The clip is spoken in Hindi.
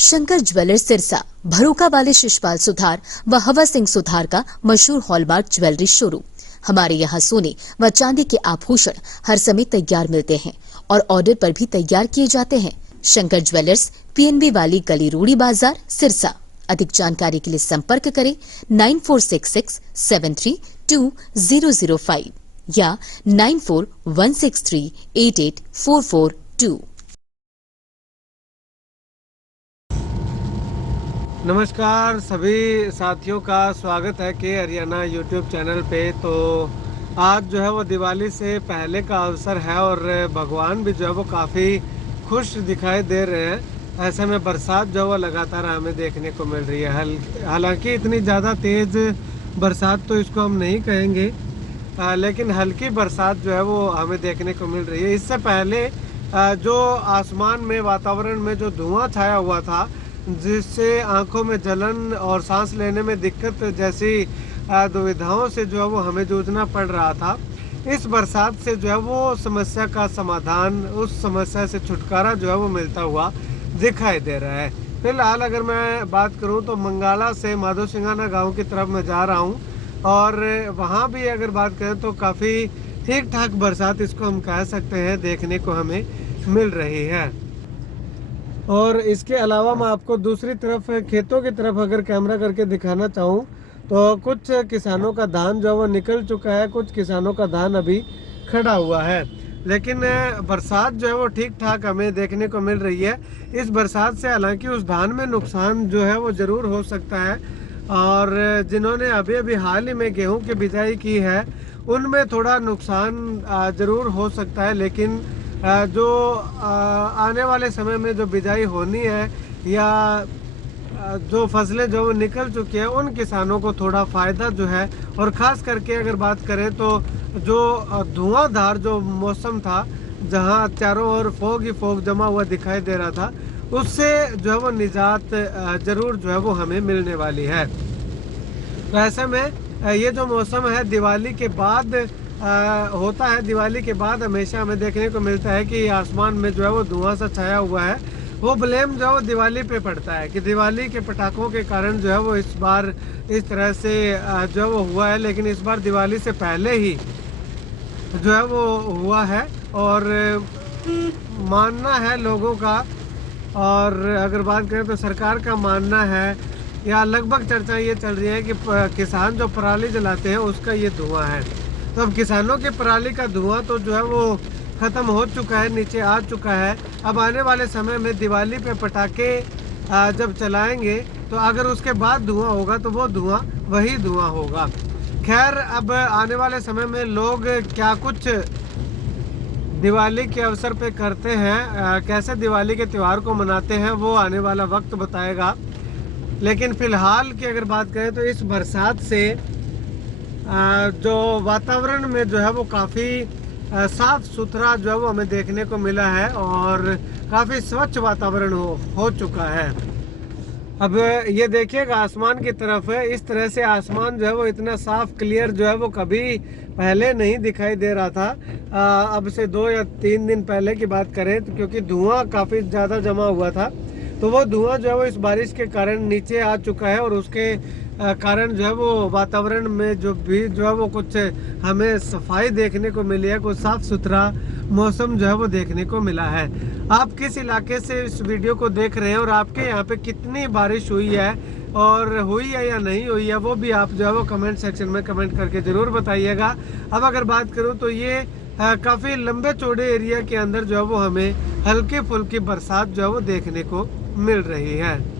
शंकर ज्वेलर्स सिरसा भरोका वाले शिशपाल सुथार व हवा सिंह सुथार का मशहूर हॉलमार्क ज्वेलरी शोरूम। हमारे यहाँ सोने व चांदी के आभूषण हर समय तैयार मिलते हैं और ऑर्डर पर भी तैयार किए जाते हैं। शंकर ज्वेलर्स पीएनबी वाली गली रूड़ी बाजार सिरसा। अधिक जानकारी के लिए संपर्क करें 9466732005 या 9416388442। नमस्कार सभी साथियों का स्वागत है के हरियाणा यूट्यूब चैनल पे। तो आज जो है वो दिवाली से पहले का अवसर है और भगवान भी जो है वो काफ़ी खुश दिखाई दे रहे हैं। ऐसे में बरसात जो है वो लगातार हमें देखने को मिल रही है। हालांकि इतनी ज़्यादा तेज़ बरसात तो इसको हम नहीं कहेंगे, लेकिन हल्की बरसात जो है वो हमें देखने को मिल रही है। इससे पहले जो आसमान में वातावरण में जो धुआं छाया हुआ था, जिससे आंखों में जलन और सांस लेने में दिक्कत जैसी दुविधाओं से जो है वो हमें जूझना पड़ रहा था, इस बरसात से जो है वो समस्या का समाधान, उस समस्या से छुटकारा जो है वो मिलता हुआ दिखाई दे रहा है। फिलहाल अगर मैं बात करूं तो मंगाला से माधो सिंघाना गांव की तरफ मैं जा रहा हूं और वहां भी अगर बात करें तो काफ़ी ठीक ठाक बरसात इसको हम कह सकते हैं देखने को हमें मिल रही है। और इसके अलावा मैं आपको दूसरी तरफ खेतों की तरफ अगर कैमरा करके दिखाना चाहूँ तो कुछ किसानों का धान जो है वो निकल चुका है, कुछ किसानों का धान अभी खड़ा हुआ है, लेकिन बरसात जो है वो ठीक ठाक हमें देखने को मिल रही है। इस बरसात से हालांकि उस धान में नुकसान जो है वो ज़रूर हो सकता है और जिन्होंने अभी अभी हाल ही में गेहूं की बिजाई की है उनमें थोड़ा नुकसान ज़रूर हो सकता है, लेकिन जो आने वाले समय में जो बिजाई होनी है या जो फसलें जो निकल चुकी है उन किसानों को थोड़ा फ़ायदा जो है। और ख़ास करके अगर बात करें तो जो धुआंधार जो मौसम था, जहां चारों ओर फॉग ही फॉग जमा हुआ दिखाई दे रहा था, उससे जो है वो निजात ज़रूर जो है वो हमें मिलने वाली है। तो ऐसे में ये जो मौसम है दिवाली के बाद होता है, दिवाली के बाद हमेशा हमें देखने को मिलता है कि आसमान में जो है वो धुआं सा छाया हुआ है। वो ब्लेम जो है वो दिवाली पे पड़ता है कि दिवाली के पटाखों के कारण जो है वो इस बार इस तरह से जो है वो हुआ है, लेकिन इस बार दिवाली से पहले ही जो है वो हुआ है और मानना है लोगों का। और अगर बात करें तो सरकार का मानना है या लगभग चर्चा ये चल रही है कि किसान जो पराली जलाते हैं उसका ये धुआं है। तो अब किसानों के पराली का धुआं तो जो है वो ख़त्म हो चुका है, नीचे आ चुका है। अब आने वाले समय में दिवाली पे पटाखे जब चलाएंगे तो अगर उसके बाद धुआं होगा तो वो धुआं वही धुआं होगा। खैर, अब आने वाले समय में लोग क्या कुछ दिवाली के अवसर पे करते हैं, कैसे दिवाली के त्यौहार को मनाते हैं, वो आने वाला वक्त बताएगा। लेकिन फ़िलहाल की अगर बात करें तो इस बरसात से जो वातावरण में जो है वो काफ़ी साफ सुथरा जो है वो हमें देखने को मिला है और काफ़ी स्वच्छ वातावरण हो चुका है। अब ये देखिएगा आसमान की तरफ है, इस तरह से आसमान जो है वो इतना साफ क्लियर जो है वो कभी पहले नहीं दिखाई दे रहा था। अब से 2 या 3 दिन पहले की बात करें तो क्योंकि धुआं काफ़ी ज़्यादा जमा हुआ था, तो वो धुआं जो है वो इस बारिश के कारण नीचे आ चुका है और उसके कारण जो है वो वातावरण में जो भी जो है वो कुछ हमें सफाई देखने को मिली है, कुछ साफ सुथरा मौसम जो है वो देखने को मिला है। आप किस इलाके से इस वीडियो को देख रहे हैं और आपके यहाँ पे कितनी बारिश हुई है और हुई है या नहीं हुई है, वो भी आप जो है वो कमेंट सेक्शन में कमेंट करके ज़रूर बताइएगा। अब अगर बात करूँ तो ये काफ़ी लंबे चौड़े एरिया के अंदर जो है वो हमें हल्की फुल्की बरसात जो है वो देखने को मिल रही है।